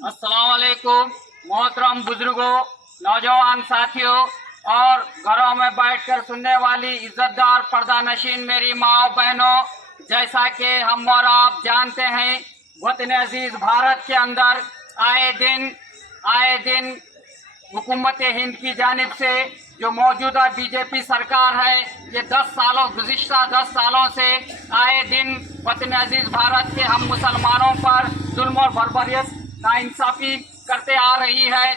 अस्सलाम वालेकुम मोहतरम बुजुर्गों, नौजवान साथियों और घरों में बैठकर सुनने वाली इज्जतदार पर्दा नशीन मेरी माँ बहनों, जैसा कि हम और आप जानते हैं, वतन अजीज भारत के अंदर आए दिन हुकूमत हिंद की जानिब से जो मौजूदा बीजेपी सरकार है, ये गुज़िश्ता 10 सालों से आए दिन वतन अजीज भारत के हम मुसलमानों पर जुल्म और बर्बरियत नाइंसाफ़ी करते आ रही है।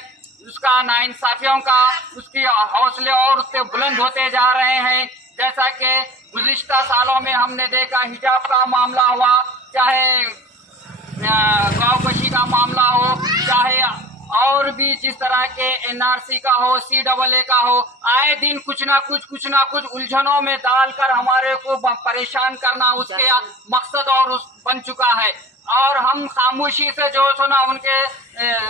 उसका नाइंसाफ़ियों का उसकी हौसले और उससे बुलंद होते जा रहे हैं। जैसा कि गुज़िश्ता सालों में हमने देखा, हिजाब का मामला हुआ, चाहे गाँवकशी का मामला हो, चाहे और भी जिस तरह के एनआरसी का हो, CAA का हो, आए दिन कुछ ना कुछ उलझनों में डालकर हमारे को परेशान करना उसके मकसद और उस बन चुका है। और हम खामोशी से जो सुना उनके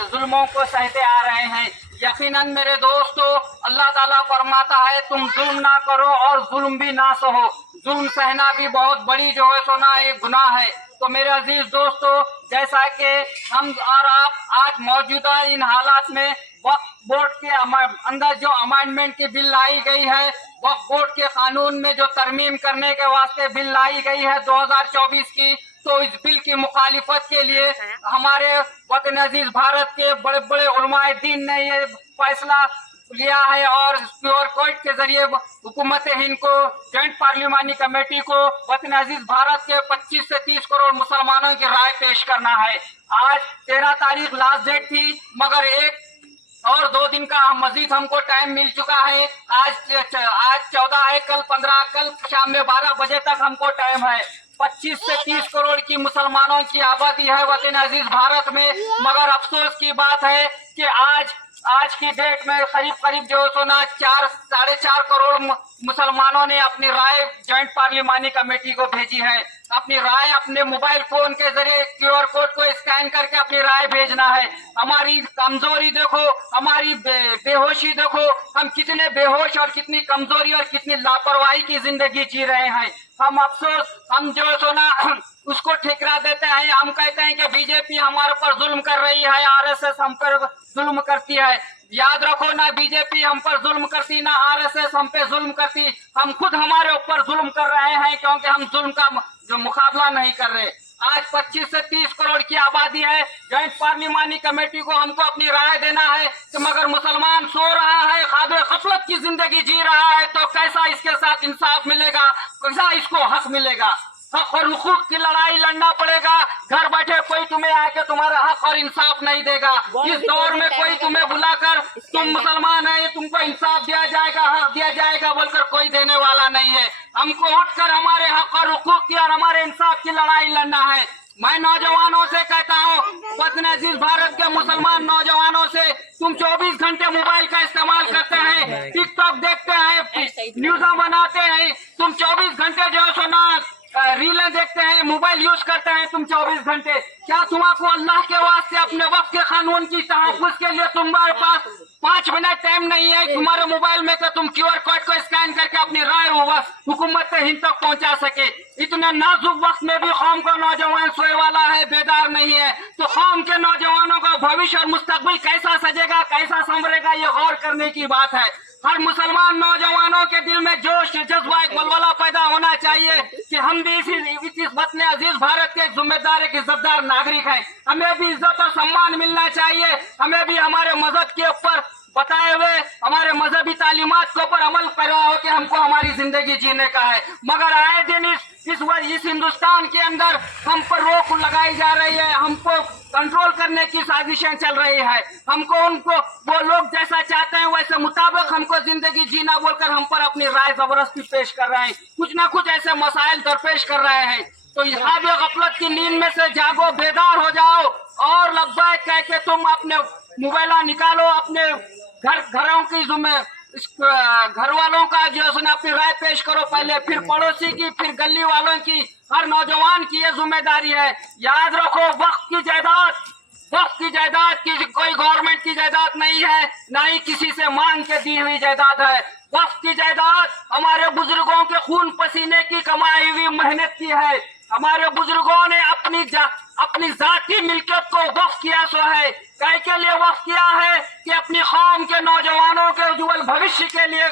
जुल्मों को सहते आ रहे हैं। यकीनन मेरे दोस्तों, अल्लाह ताला फरमाता है तुम जुल्म ना करो और जुल्म भी ना सहो। जुल्म सहना भी बहुत बड़ी जो है सोना एक गुनाह है। तो मेरे अजीज दोस्तों, जैसा कि हम और आप आज मौजूदा इन हालात में वक्फ बोर्ड के अंदर जो अमेंडमेंट की बिल लाई गई है, वक्फ बोर्ड के कानून में जो तरमीम करने के वास्ते बिल लाई गई है 2024 की, तो इस बिल की मुखालिफत के लिए हमारे वतन अजीज भारत के बड़े बड़े उलमाए दीन ने ये फैसला लिया है और प्योर कोर्ट के जरिए हुकूमत हिंद को, जॉइंट पार्लिमानी कमेटी को वतन अजीज भारत के 25 से 30 करोड़ मुसलमानों की राय पेश करना है। आज 13 तारीख लास्ट डेट थी, मगर एक और 2 दिन का मजीद हमको टाइम मिल चुका है। आज 14 है, कल 15, कल शाम में 12 बजे तक हमको टाइम है। 25 से 30 करोड़ की मुसलमानों की आबादी है वतन अजीज भारत में, मगर अफसोस की बात है कि आज की डेट में करीब जो सो ना 4-4.5 करोड़ मुसलमानों ने अपनी राय जॉइंट पार्लिमानी कमेटी को भेजी है। अपनी राय अपने मोबाइल फोन के जरिए QR कोड को स्कैन करके अपनी राय भेजना है। हमारी कमजोरी देखो, हमारी बेहोशी देखो, हम कितने बेहोश और कितनी कमजोरी और कितनी लापरवाही की जिंदगी जी रहे हैं। हम अफसोस, हम जो सो ना उसको ठिकरा देते हैं। हम कहते हैं कि बीजेपी हमारे पर जुल्म कर रही है, RSS हम पर जुल्म करती है। याद रखो, ना बीजेपी हम पर जुल्म करती, ना RSS हम पे जुल्म करती। हम खुद हमारे ऊपर जुल्म कर रहे हैं, क्योंकि हम जुल्म का जो मुकाबला नहीं कर रहे। आज 25 से 30 करोड़ की आबादी है। जॉइंट पार्लिमानी कमेटी को हमको अपनी राय देना है कि मगर मुसलमान सो रहा है, ख्वाब गफलत की जिंदगी जी रहा है, तो कैसा इसके साथ इंसाफ मिलेगा, कैसा इसको हक मिलेगा। हक और हुकूक की लड़ाई लड़ना पड़ेगा। घर बैठे कोई तुम्हें आके तुम्हारा हक और इंसाफ नहीं देगा। इस दौर में कोई तुम्हें बुलाकर तुम मुसलमान है, तुमको इंसाफ दिया जाएगा, हक दिया जाएगा बोलकर कोई देने वाला नहीं है। हमको उठकर हमारे हक और हुकूक की और हमारे इंसाफ की लड़ाई लड़ना है। मैं नौजवानों से कहता हूँ, वतन अजीज भारत के मुसलमान नौजवानों से, तुम 24 घंटे मोबाइल का इस्तेमाल करते हैं, टिकटॉक देखते हैं, न्यूज़ बनाते हैं, तुम 24 घंटे जो है सुना रीलें देखते हैं, मोबाइल यूज करते हैं तुम 24 घंटे। क्या तुम्हारे अल्लाह के वास्ते अपने वक्त के कानून की तहफ़्फ़ुज़ के लिए तुम्हारे पास 5 मिनट टाइम नहीं है तुम्हारे मोबाइल में कि तुम QR कोड को स्कैन करके अपनी राय हुकूमत हिंद तक पहुंचा सके? इतने नाजुक वक्त में भी कौम का नौजवान सोए वाला है, बेदार नहीं है। तो कौम के नौजवानों का भविष्य और मुस्तकबिल कैसा सजेगा, कैसा संवरेगा, ये गौर करने की बात है। हर मुसलमान नौजवानों के दिल में जोश, जज्बा, एक बलबला पैदा होना चाहिए कि हम भी इस वतन अजीज भारत के जिम्मेदार, एक इज्जतदार नागरिक हैं। हमें भी इज्जत और सम्मान मिलना चाहिए। हमें भी हमारे मजहब के ऊपर बताए हुए हमारे मजहबी तालीमात के ऊपर अमल करा हो कि हमको हमारी जिंदगी जीने का है। मगर आए दिन इस हिंदुस्तान के अंदर हम पर रोक लगाई जा रही है, हमको कंट्रोल करने की साजिशें चल रही है। हमको उनको वो लोग जैसा चाहते हैं वैसे मुताबिक हमको जिंदगी जीना बोलकर हम पर अपनी राय जबरदस्ती पेश कर रहे हैं। कुछ ना कुछ ऐसे मसाइल दरपेश कर रहे हैं। तो ख्वाब गफलत की नींद में से जागो, बेदार हो जाओ और लब्बैक कह के तुम अपने मोबाइल निकालो, अपने घरों की घर वालों का जो है अपनी राय पेश करो पहले, फिर पड़ोसी की, फिर गली वालों की। हर नौजवान की ये जिम्मेदारी है। याद रखो, वक्त की जायदाद की कोई गवर्नमेंट की जायदाद नहीं है, ना ही किसी से मांग के दी हुई जायदाद है। वक्त की जायदाद हमारे बुजुर्गों के खून पसीने की कमाई हुई मेहनत की है। हमारे बुजुर्गों ने अपनी अपनी जाती मिल्कियत को वक्फ किया सो है। काय के लिए वक्फ किया है कि अपनी कौम के नौजवानों के उज्जवल भविष्य के लिए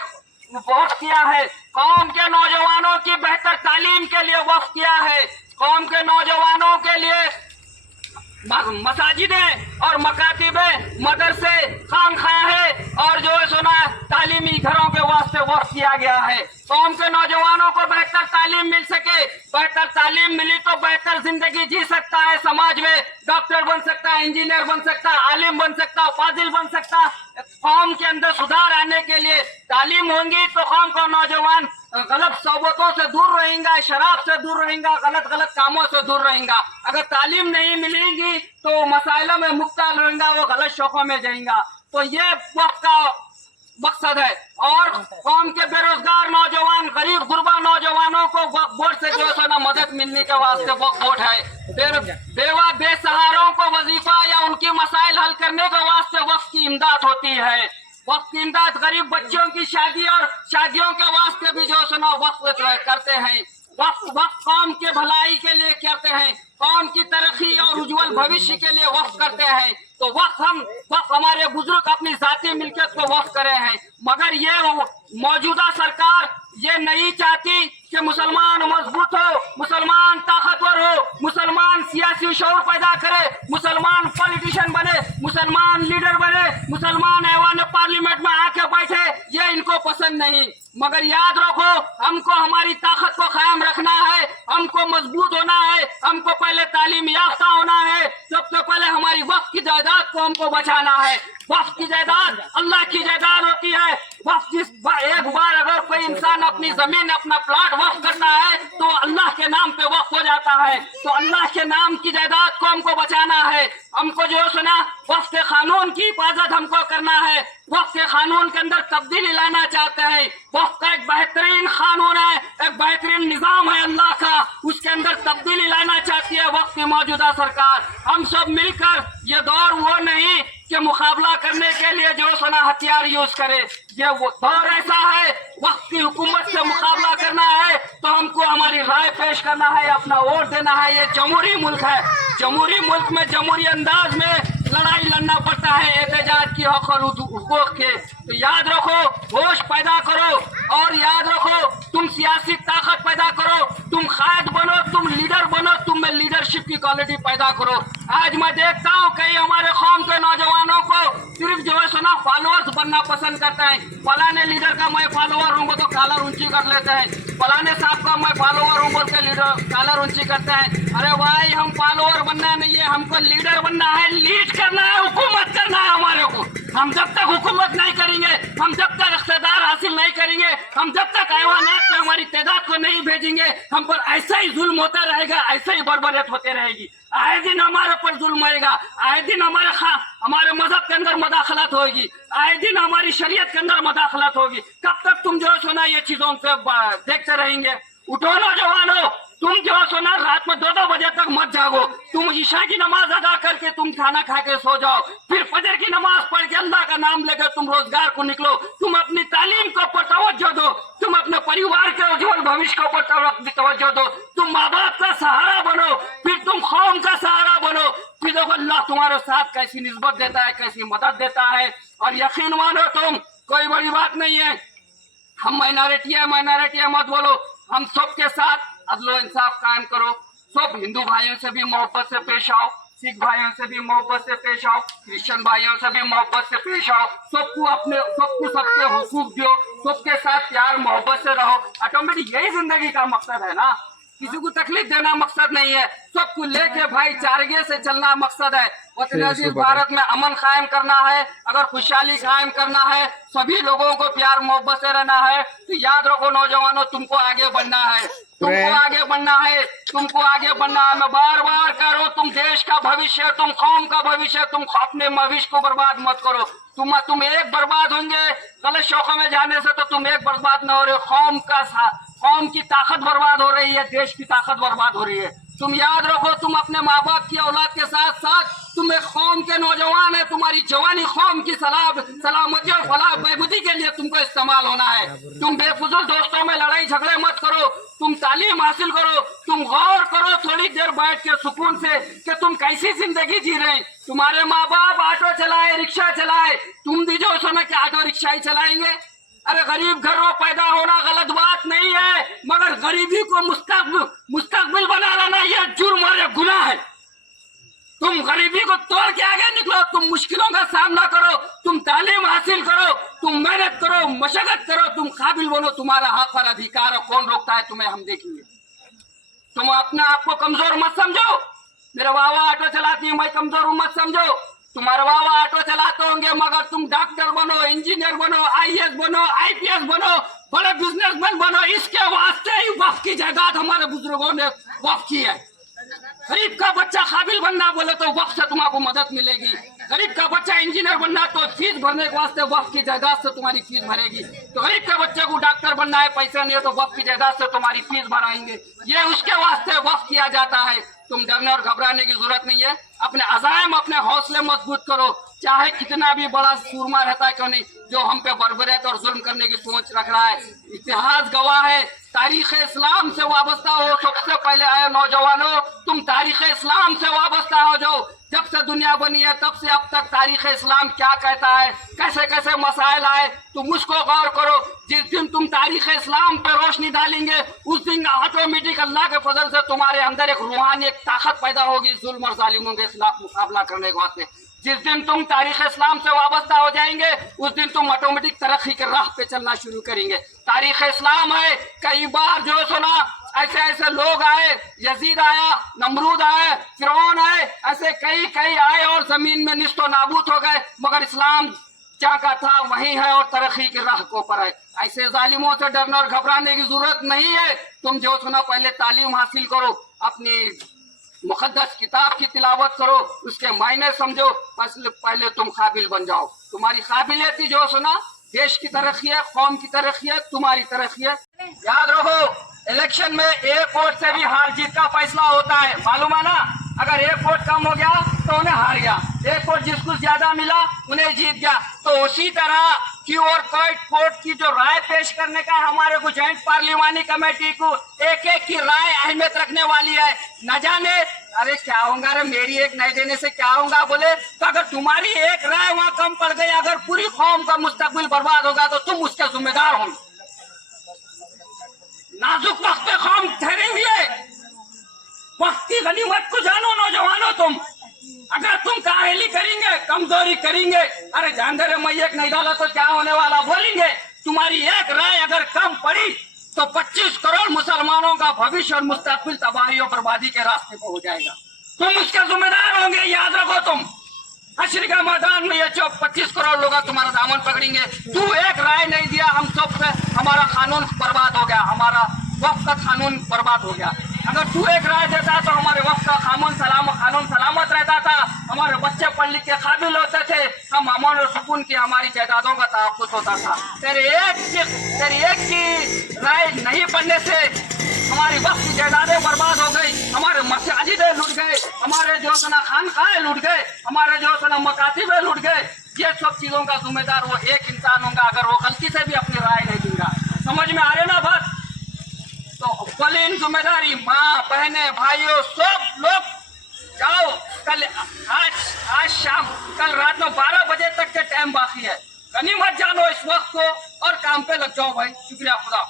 वक्फ किया है, कौम के नौजवानों की बेहतर तालीम के लिए वक्फ किया है, कौम के नौजवानों के लिए मसाजिदें और मकातिबें, मदरसे, खानखाहें और जो है सुना तालीमी घरों के वास्ते वक्फ किया गया है। कौम के नौजवानों को बेहतर तालीम मिल सके, बेहतर तालीम मिली तो बेहतर जिंदगी जी सकता है, समाज में डॉक्टर बन सकता है, इंजीनियर बन सकता है, आलिम बन सकता है, फाजिल बन सकता है। कौम के अंदर सुधार आने के लिए तालीम होंगी तो कौम का नौजवान गलत सोबतों से दूर रहेगा, शराब से दूर रहेगा, गलत गलत कामों से दूर रहेगा। अगर तालीम नहीं मिलेगी तो मसाइलों में मुब्तला रहेगा, वो गलत शौकों में जाएगा। तो ये वक्त का मकसद है। और कौम के बेरोजगार नौजवान, गरीब गुरबा नौजवानों को वक्फ बोर्ड से जो है ना मदद मिलने के वास्ते वक्फ बोर्ड है। फिर बेवा बेसहारों को वजीफा या उनकी मसाइल हल करने के वास्ते वक्फ की इमदाद होती है। वक्त की इमदाद गरीब बच्चों की शादी और शादियों के वास्ते भी जो सुना वक्त करते हैं। वक्त कौम के भलाई के लिए करते हैं, कौम की तरक्की और उज्जवल भविष्य के लिए वक्त करते हैं। तो वक्त हमारे बुजुर्ग अपनी जाती मिल्कियत को वक्त करे हैं। मगर ये मौजूदा सरकार ये नहीं चाहती कि मुसलमान मजबूत हो, मुसलमान ताकतवर हो, मुसलमान सियासी शौर पैदा करे, मुसलमान पॉलिटिशियन बने, मुसलमान लीडर बने, मुसलमान ऐवान पार्लियामेंट में आके बैठे, ये इनको पसंद नहीं। मगर याद रखो, हमको हमारी ताकत को कायम रखना है, हमको मजबूत होना है, हमको पहले तालीम याफ्ता होना है। सबसे पहले हमारी वक्त की जायदाद को हमको बचाना है। वक्त की जायदाद अल्लाह की जायदाद होती है। वक्त एक बार अगर कोई इंसान अपनी जमीन, अपना प्लॉट वक्त करता है तो अल्लाह के नाम पे वक्त हो जाता है। तो अल्लाह के नाम की जायदाद को हमको बचाना है। हमको जो सुना वक्त के कानून की हिफाजत हमको करना है। वक्त के कानून के अंदर तब्दीली लाना चाहते हैं। वक्त का एक बेहतरीन कानून है, एक बेहतरीन निजाम है अल्लाह का, उसके अंदर तब्दीली लाना चाहती है वक्त की मौजूदा सरकार। हम सब मिलकर, ये दौर वो नहीं कि मुकाबला करने के लिए जो सुना हथियार यूज करे, ये वो दौर ऐसा है वक्त की हुकूमत से मुकाबला करना है तो हमको हमारी राय पेश करना है, अपना वोट देना है। ये जमहूरी मुल्क है, जमहूरी मुल्क में जमहूरी अंदाज में लड़ाई लड़ना पड़ता है एहतजाज की हक और हुकूक के। तो याद रखो, होश पैदा करो और याद रखो, तुम सियासी ताकत पैदा करो, तुम कायद बनो, तुम लीडर बनो, तुम में लीडरशिप की क्वालिटी पैदा करो। आज मैं देखता हूँ कई हमारे कौम के नौजवानों को सिर्फ जो है सुना फॉलोअर्स बनना पसंद करते हैं। फलाने लीडर का मैं फॉलोअर हूँ तो कॉलर ऊंची कर लेते हैं, फलाने साहब का मैं फॉलोअर हूँ बोल के लीडर कॉलर ऊंची करते हैं। अरे भाई, हम फॉलोअर बनना नहीं है, हमको लीडर बनना है, लीड करना है, हुकूमत करना है हमारे को। हम जब तक हुकूमत नहीं करेंगे, हम जब तक इख्तियार हासिल नहीं करेंगे, हम जब तक ऐवानात में हमारी तादाद को नहीं भेजेंगे, हम पर ऐसा ही जुल्म होता रहेगा, ऐसा ही बर्बरियत होती रहेगी। आए दिन हमारे पर जुल्म होएगा, आए दिन हमारे मजहब के अंदर मदाखलत होगी, आए दिन हमारी शरीयत के अंदर मदाखलत होगी। कब तक तुम जो है सुना ये चीजों से देखते रहेंगे? उठो नौजवानों, तुम जो है सुना रात में 2-2 बजे तक मत जागो। तुम ईशा की नमाज अदा करके तुम खाना खा के सो जाओ, फिर फजर की नमाज पढ़ के अल्लाह का नाम लेकर तुम रोजगार को निकलो। तुम अपनी तालीम को ऊपर तवज्जो दो, तुम अपने परिवार के उज्जवल भविष्य को ऊपर तवज्जो दो, तुम माँ बाप का सहारा बनो, फिर तुम कौम का सहारा बनो। फिर देखो अल्लाह तुम्हारे साथ कैसी निस्बत देता है, कैसी मदद देता है। और यकीन मानो, तुम कोई बड़ी बात नहीं है, हम माइनॉरिटी है मत बोलो, हम सबके साथ अदलो इंसाफ कायम करो। सब हिंदू भाइयों से भी मोहब्बत से पेश आओ, सिख भाइयों से भी मोहब्बत से पेश आओ, क्रिश्चियन भाइयों से भी मोहब्बत से पेश आओ। सबको सबके हुकूक दो, सबके साथ प्यार मोहब्बत से रहो। ऑटोमेटिक यही जिंदगी का मकसद है ना, किसी को तकलीफ देना मकसद नहीं है, सबको लेके भाईचारे से चलना मकसद है। वतन अजीज भारत में अमन कायम करना है, अगर खुशहाली कायम करना है, सभी लोगों को प्यार मोहब्बत से रहना है, तो याद रखो नौजवानों, तुमको आगे बढ़ना है, तुमको आगे बढ़ना है, तुमको आगे बढ़ना है। मैं बार बार कह रहा हूँ, तुम देश का भविष्य, तुम कौम का भविष्य, तुम अपने भविष्य को बर्बाद मत करो। तुम एक बर्बाद होंगे गलत शौकों में जाने से, तो तुम एक बर्बाद न हो रहे, कौम की ताकत बर्बाद हो रही है, देश की ताकत बर्बाद हो रही है। तुम याद रखो, तुम अपने माँ बाप की औलाद के साथ साथ तुम एक कौम के नौजवान है, तुम्हारी जवानी कौम की सलामती और फलाह बहबूदी के लिए तुमको इस्तेमाल होना है। तुम बेफुजूल दोस्तों में लड़ाई झगड़े मत करो, तुम तालीम हासिल करो, तुम गौर करो थोड़ी देर बैठ के सुकून से कि तुम कैसी जिंदगी जी रहे हैं। तुम्हारे माँ बाप ऑटो चलाए, रिक्शा चलाए, तुम भी जो समय के ऑटो रिक्शा ही चलाएंगे। अरे गरीब घर में पैदा होना गलत बात नहीं है, मगर गरीबी को मुस्तकबिल बना लेना यह जुर्म और गुनाह है। तुम गरीबी को तोड़ के आगे निकलो, तुम मुश्किलों का सामना करो, तुम तालीम हासिल करो, तुम मेहनत करो, मशक्कत करो, तुम काबिल बनो, तुम्हारा हक और अधिकार है, कौन रोकता है तुम्हें, हम देखेंगे। तुम अपने आप को कमजोर मत समझो। मेरे बाबा ऑटो चलाती है, मैं कमजोर हूं मत समझो। तुम्हारे बाबा ऑटो चलाते होंगे, मगर तुम डॉक्टर बनो, इंजीनियर बनो, IAS बनो, IPS बनो, बड़े बिजनेसमैन बनो। इसके वास्ते ही वक्त की जायदाद हमारे बुजुर्गों ने वक्त की है। गरीब का बच्चा काबिल बनना बोले तो वक्त से तुम्हारा मदद मिलेगी। गरीब का बच्चा इंजीनियर बनना तो फीस भरने के वास्ते वक्त की जायदाद से तुम्हारी फीस भरेगी। तो गरीब के बच्चे को डॉक्टर बनना है, पैसा नहीं है तो वक्त की जायदाद से तुम्हारी फीस भराएंगे। ये उसके वास्ते वक्त किया जाता है। तुम डरने और घबराने की जरूरत नहीं है। अपने अज़ाइम, अपने हौसले मजबूत करो, चाहे कितना भी बड़ा सूरमा रहता है क्यों नहीं, जो हम पे बर्बरियत और जुल्म करने की सोच रख रहा है। इतिहास गवाह है, तारीख इस्लाम से वाबस्ता हो। सबसे पहले आए नौजवानों, तुम तारीख इस्लाम से वाबस्ता हो जाओ। जब से दुनिया बनी है तब से अब तक तारीख इस्लाम क्या कहता है, कैसे कैसे मसाइल आए, तुम उसको गौर करो। जिस दिन तुम तारीख इस्लाम पे रोशनी डालेंगे उस दिन ऑटोमेटिक अल्लाह के फजल से तुम्हारे अंदर एक रूहानी एक ताकत पैदा होगी जुल्म और जालिमों के खिलाफ मुकाबला करने के वास्ते। जिस दिन तुम तारीख इस्लाम से वाबस्ता हो जाएंगे उस दिन तुम ऑटोमेटिक तरक्की के राह पे चलना शुरू करेंगे। तारीख इस्लाम है, कई बार जो सुना ऐसे ऐसे लोग आए, यजीद आया, नमरूद आए, फिरौन आए, ऐसे कई कई आए और जमीन में निस्तो नाबूद हो गए, मगर इस्लाम जहाँ का था वही है और तरक्की के राह को पर है। ऐसे जालिमों से डरने और घबराने की जरूरत नहीं है। तुम जो सुना पहले तालीम हासिल करो, अपनी मुकद्दस किताब की तिलावत करो, उसके मायने समझो, पहले तुम काबिल बन जाओ। तुम्हारी काबिलियत ही जो सुना देश की तरक्की है, कौम की तरक्की है, तुम्हारी तरक्की है। याद रखो, इलेक्शन में एक वोट से भी हार जीत का फैसला होता है, मालूम है ना। अगर एक वोट कम हो गया तो उन्हें हार गया, एक वोट जिसको ज्यादा मिला उन्हें जीत गया। तो उसी तरह की और कोर्ट की जो राय पेश करने का हमारे को जॉइंट पार्लिमानी कमेटी को एक एक की राय अहमियत रखने वाली है। न जाने अरे क्या होगा रे, मेरी एक नहीं देने से क्या होगा बोले तो अगर तुम्हारी एक राय वहाँ कम पड़ गई, अगर पूरी कौम का मुस्तकबिल बर्बाद होगा तो तुम उसके जिम्मेदार हो। नाजुक वक्त पे कौम ठहरी हुई है, वक्त की गनीमत को जानो नौजवानों। तुम अगर तुम काहेली करेंगे, कमजोरी करेंगे, अरे जान दे मैं एक नहीं डाला तो क्या होने वाला बोलेंगे। तुम्हारी एक राय अगर कम पड़ी तो 25 करोड़ मुसलमानों का भविष्य और मुस्तकबिल तबाही और बर्बादी के रास्ते पर हो जाएगा। तुम उसके जिम्मेदार होंगे, याद रखो। तुम हश्र का मैदान में ये 25 करोड़ लोग तुम्हारा दामन पकड़ेंगे। तू एक राय नहीं दिया, हम सब पे हमारा कानून बर्बाद हो गया, हमारा वक्त का कानून बर्बाद हो गया। अगर तू एक राय देता तो हमारे वक्त का कानून सलामत रहता था, हमारे बच्चे पढ़ लिख के काबिल होते थे, हम अमन और सुकून की हमारी जायदादों का तहफ़्फ़ुज़ होता था। तेरे एक की राय नहीं पढ़ने से हमारी वक्त की जायदादें बर्बाद हो गई, हमारे मसाजिदें लूट गए, हमारे जो सना खानखाहें लूट गए, हमारे जो सना मकातिबें लूट गए। ये सब चीजों का जिम्मेदार वो एक इंसान होगा अगर वो गलती से भी अपनी राय नहीं देगा। समझ में आ रहे ना बात। तो बलिन जिम्मेदारी माँ बहने भाइयों सब लोग जाओ। कल आज शाम कल रात में 12 बजे तक के टाइम बाकी है, गनीमत जानो इस वक्त को और काम पे लग जाओ भाई। शुक्रिया खुदा।